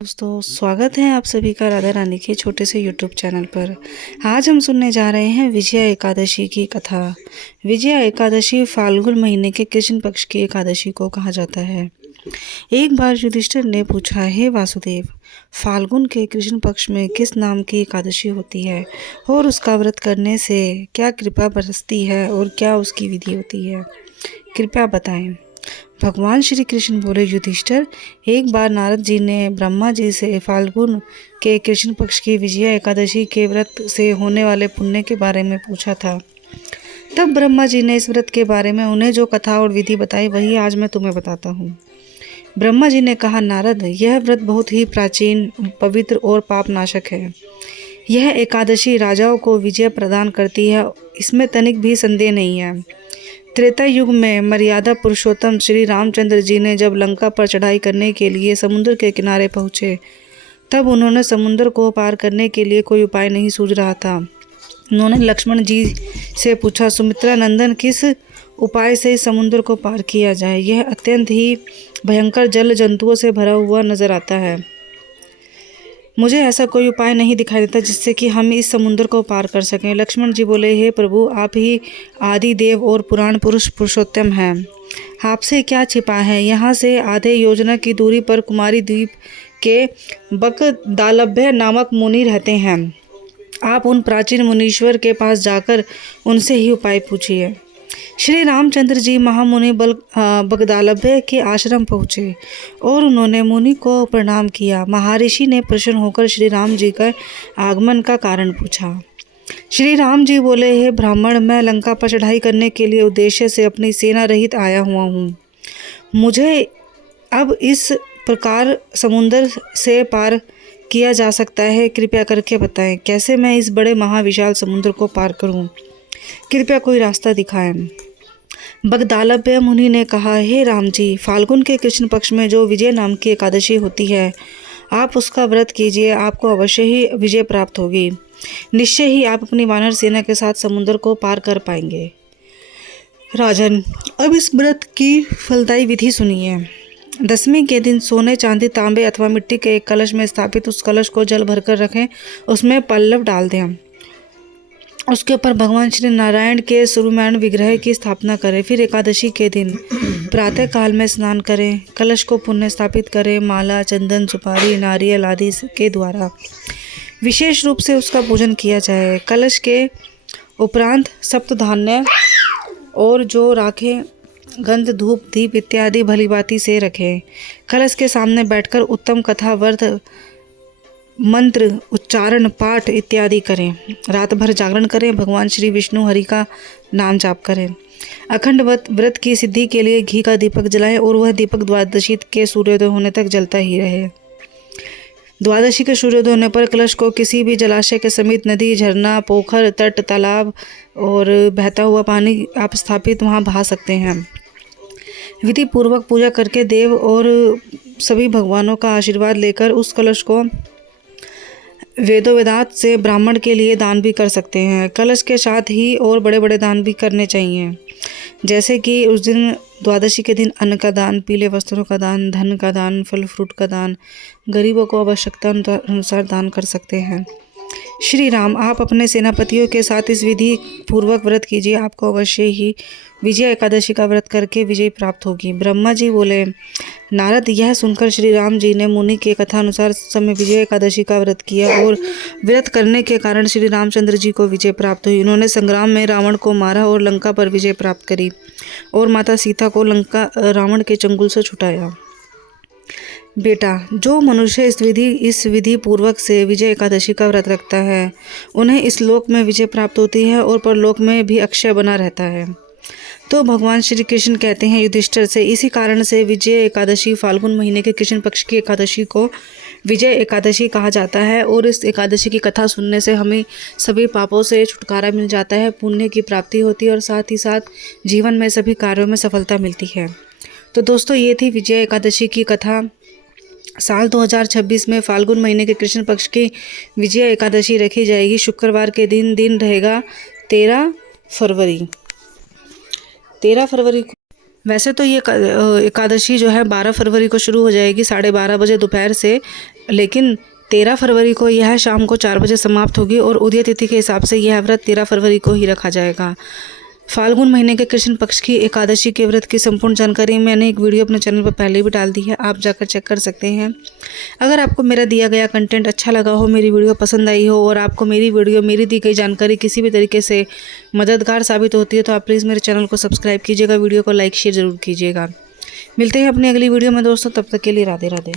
दोस्तों स्वागत है आप सभी का राधा रानी के छोटे से यूट्यूब चैनल पर। आज हम सुनने जा रहे हैं विजया एकादशी की कथा। विजया एकादशी फाल्गुन महीने के कृष्ण पक्ष की एकादशी को कहा जाता है। एक बार युधिष्ठिर ने पूछा, हे वासुदेव, फाल्गुन के कृष्ण पक्ष में किस नाम की एकादशी होती है और उसका व्रत करने से क्या कृपा बरसती है और क्या उसकी विधि होती है, कृपया बताएं। भगवान श्री कृष्ण बोले, युधिष्ठिर, एक बार नारद जी ने ब्रह्मा जी से फाल्गुन के कृष्ण पक्ष की विजया एकादशी के व्रत से होने वाले पुण्य के बारे में पूछा था। तब ब्रह्मा जी ने इस व्रत के बारे में उन्हें जो कथा और विधि बताई वही आज मैं तुम्हें बताता हूँ। ब्रह्मा जी ने कहा, नारद, यह व्रत बहुत ही प्राचीन, पवित्र और पापनाशक है। यह एकादशी राजाओं को विजय प्रदान करती है, इसमें तनिक भी संदेह नहीं है। त्रेता युग में मर्यादा पुरुषोत्तम श्री रामचंद्र जी ने जब लंका पर चढ़ाई करने के लिए समुद्र के किनारे पहुँचे, तब उन्होंने समुद्र को पार करने के लिए कोई उपाय नहीं सूझ रहा था। उन्होंने लक्ष्मण जी से पूछा, सुमित्रा नंदन, किस उपाय से इस समुद्र को पार किया जाए? यह अत्यंत ही भयंकर जल जंतुओं से भरा हुआ नजर आता है। मुझे ऐसा कोई उपाय नहीं दिखाई देता जिससे कि हम इस समुद्र को पार कर सकें। लक्ष्मण जी बोले, हे प्रभु, आप ही आदि देव और पुराण पुरुष पुरुषोत्तम हैं। आपसे क्या छिपा है? यहाँ से आधे योजना की दूरी पर कुमारी द्वीप के बकदालभ्य नामक मुनि रहते हैं। आप उन प्राचीन मुनीश्वर के पास जाकर उनसे ही उपाय पूछिए। श्री रामचंद्र जी महामुनि बगदालभ्य के आश्रम पहुँचे और उन्होंने मुनि को प्रणाम किया। महर्षि ने प्रसन्न होकर श्री राम जी का आगमन का कारण पूछा। श्री राम जी बोले, हे ब्राह्मण, मैं लंका पर चढ़ाई करने के लिए उद्देश्य से अपनी सेना रहित आया हुआ हूँ। मुझे अब इस प्रकार समुद्र से पार किया जा सकता है, कृपया करके बताएं। कैसे मैं इस बड़े महाविशाल समुद्र को पार करूं? कृपया कोई रास्ता दिखाएं। बगदालभ्य मुनि ने कहा, हे राम जी, फाल्गुन के कृष्ण पक्ष में जो विजय नाम की एकादशी होती है, आप उसका व्रत कीजिए, आपको अवश्य ही विजय प्राप्त होगी। निश्चय ही आप अपनी वानर सेना के साथ समुद्र को पार कर पाएंगे। राजन, अब इस व्रत की फलदायी विधि सुनिए। दसवीं के दिन सोने, चांदी, तांबे अथवा मिट्टी के एक कलश में स्थापित उस कलश को जल भरकर रखें, उसमें पल्लव डाल दें। उसके ऊपर भगवान श्री नारायण के स्वरूपमान विग्रह की स्थापना करें। फिर एकादशी के दिन प्रातः काल में स्नान करें, कलश को पुण्य स्थापित करें, माला, चंदन, सुपारी, नारियल आदि के द्वारा विशेष रूप से उसका पूजन किया जाए। कलश के उपरांत सप्तधान्य और जो राखें, गंध, धूप, दीप इत्यादि भलीभांति से रखें। कलश के सामने बैठकर उत्तम कथा, व्रत, मंत्र उच्चारण, पाठ इत्यादि करें। रात भर जागरण करें, भगवान श्री विष्णु हरि का नाम जाप करें। अखंड व्रत की सिद्धि के लिए घी का दीपक जलाएं और वह दीपक द्वादशी के सूर्योदय होने तक जलता ही रहे। द्वादशी के सूर्योदय होने पर कलश को किसी भी जलाशय के समीप नदी, झरना, पोखर, तट, तालाब और बहता हुआ पानी आप स्थापित वहाँ बहा सकते हैं। विधि पूर्वक पूजा करके देव और सभी भगवानों का आशीर्वाद लेकर उस कलश को वेदोवेदात से ब्राह्मण के लिए दान भी कर सकते हैं। कलश के साथ ही और बड़े बड़े दान भी करने चाहिए, जैसे कि उस दिन द्वादशी के दिन अन्न का दान, पीले वस्त्रों का दान, धन का दान, फल फ्रूट का दान, गरीबों को आवश्यकता अनुसार दान कर सकते हैं। श्री राम, आप अपने सेनापतियों के साथ इस विधि पूर्वक व्रत कीजिए, आपको अवश्य ही विजय एकादशी का व्रत करके विजय प्राप्त होगी। ब्रह्मा जी बोले, नारद, यह सुनकर श्री राम जी ने मुनि के कथा अनुसार समय विजय एकादशी का व्रत किया और व्रत करने के कारण श्री रामचंद्र जी को विजय प्राप्त हुई। उन्होंने संग्राम में रावण को मारा और लंका पर विजय प्राप्त करी और माता सीता को रावण के चंगुल से छुटाया। बेटा, जो मनुष्य इस विधि पूर्वक से विजय एकादशी का व्रत रखता है, उन्हें इस लोक में विजय प्राप्त होती है और परलोक में भी अक्षय बना रहता है। तो भगवान श्री कृष्ण कहते हैं युधिष्ठिर से, इसी कारण से विजय एकादशी फाल्गुन महीने के कृष्ण पक्ष की एकादशी को विजय एकादशी कहा जाता है और इस एकादशी की कथा सुनने से हमें सभी पापों से छुटकारा मिल जाता है, पुण्य की प्राप्ति होती है और साथ ही साथ जीवन में सभी कार्यों में सफलता मिलती है। तो दोस्तों, ये थी विजय एकादशी की कथा। साल 2026 में फाल्गुन महीने के कृष्ण पक्ष की विजय एकादशी रखी जाएगी। शुक्रवार के दिन रहेगा 13 फरवरी। 13 फरवरी को वैसे तो ये एकादशी जो है 12 फरवरी को शुरू हो जाएगी 12:30 बजे दोपहर से लेकिन 13 फरवरी को यह शाम को 4 बजे समाप्त होगी और उदय तिथि के हिसाब से यह व्रत 13 फरवरी को ही रखा जाएगा। फाल्गुन महीने के कृष्ण पक्ष की एकादशी के व्रत की संपूर्ण जानकारी मैंने एक वीडियो अपने चैनल पर पहले भी डाल दी है, आप जाकर चेक कर सकते हैं। अगर आपको मेरा दिया गया कंटेंट अच्छा लगा हो, मेरी वीडियो पसंद आई हो और आपको मेरी वीडियो, मेरी दी गई जानकारी किसी भी तरीके से मददगार साबित होती है तो आप प्लीज़ मेरे चैनल को सब्सक्राइब कीजिएगा, वीडियो को लाइक शेयर ज़रूर कीजिएगा। मिलते हैं अपनी अगली वीडियो में दोस्तों, तब तक के लिए राधे राधे।